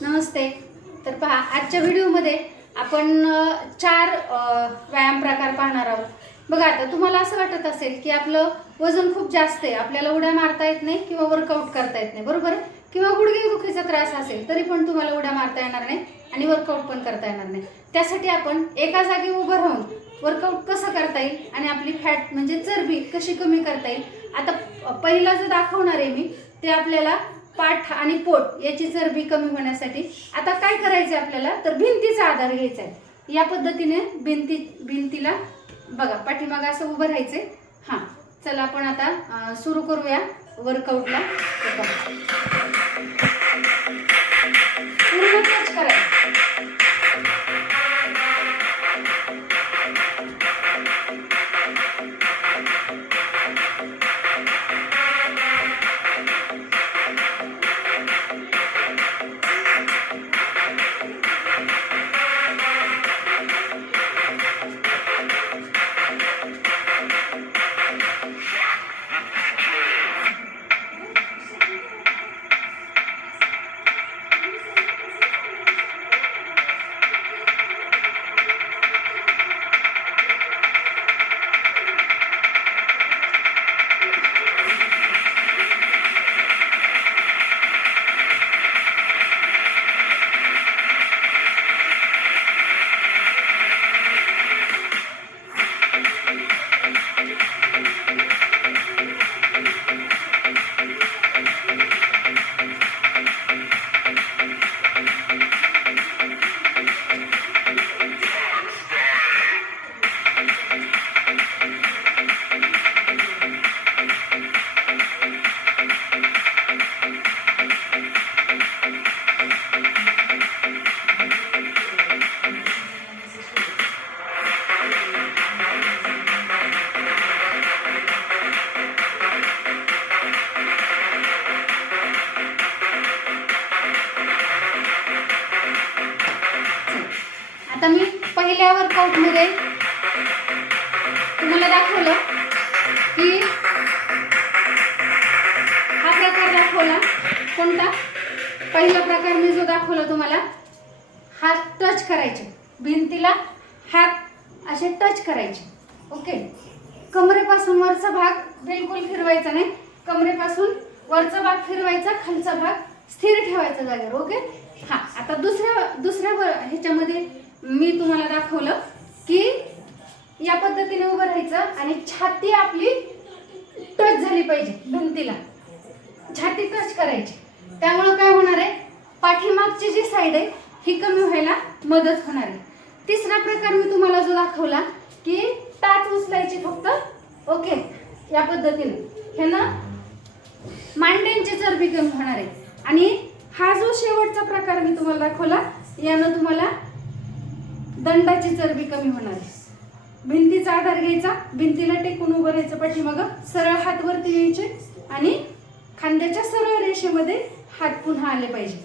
नमस्ते. तर पहा आजच्या व्हिडिओमध्ये आपण चार व्यायाम प्रकार पाहणार आहोत. बघा आता तुम्हाला असं वाटत असेल की आपलं वजन खूप जास्त आहे आपल्याला उड्या मारता येत नाही किंवा वर्कआउट करता येत नाही बरोबर किंवा गुडघे दुखीचा त्रास असेल तरी पण तुम्हाला उड्या मारता येणार नाही आणि वर्कआउट पण करता येणार नाही. त्यासाठी आपण एका जागी उभं राहून वर्कआउट कसं करता येईल आणि आपली फॅट म्हणजे चरबी कशी कमी करता येईल? आता पहिला जे दाखवणार आहे मी ते आपल्याला पाठ आणि पोट याची चरबी कमी होण्यासाठी आता काय करायचं आपल्याला? तर भिंतीचा आधार घ्यायचा आहे. या पद्धतीने भिंती भिंतीला बघा पाठीमागं असं उभं राहायचंय. हां चला आपण आता सुरू करूया वर्कआउटला पूर्ण आता मी पहिल्या वर्कआउटमध्ये तुम्हाला दाखवलं की हा प्रकार दाखवला. कोणता? पहिला प्रकार मी जो दाखवला तुम्हाला हात टच करायचे. भिंतीला हात असे टच करायचे. ओके कमरेपासून वरचा भाग बिलकुल फिरवायचा नाही. कमरेपासून वरचा भाग फिरवायचा खालचा भाग स्थिर ठेवायचा जागेवर. ओके हा आता दुसऱ्या दुसऱ्या ह्याच्यामध्ये मी तुम्हाला दाखवलं की या पद्धतीने उभं राहायचं आणि छाती आपली टच झाली पाहिजे भिंतीला. छाती टच करायची. त्यामुळं काय होणार आहे? पाठीमागची जी साईड आहे ही कमी व्हायला मदत होणार आहे. तिसरा प्रकार मी तुम्हाला जो दाखवला की टाच उचलायची फक्त. ओके या पद्धतीने. ह्यानं मांड्यांची चरबी कमी होणार आहे. आणि हा जो शेवटचा प्रकार मी तुम्हाला दाखवला यानं तुम्हाला दंडाची चरबी कमी होणार. आहे भिंतीचा आधार घ्यायचा. भिंतीला टेकून उभं राहायचं पाठीमागं. सरळ हात वरती यायचे आणि खांद्याच्या सरळ रेषेमध्ये हात पुन्हा आले पाहिजे.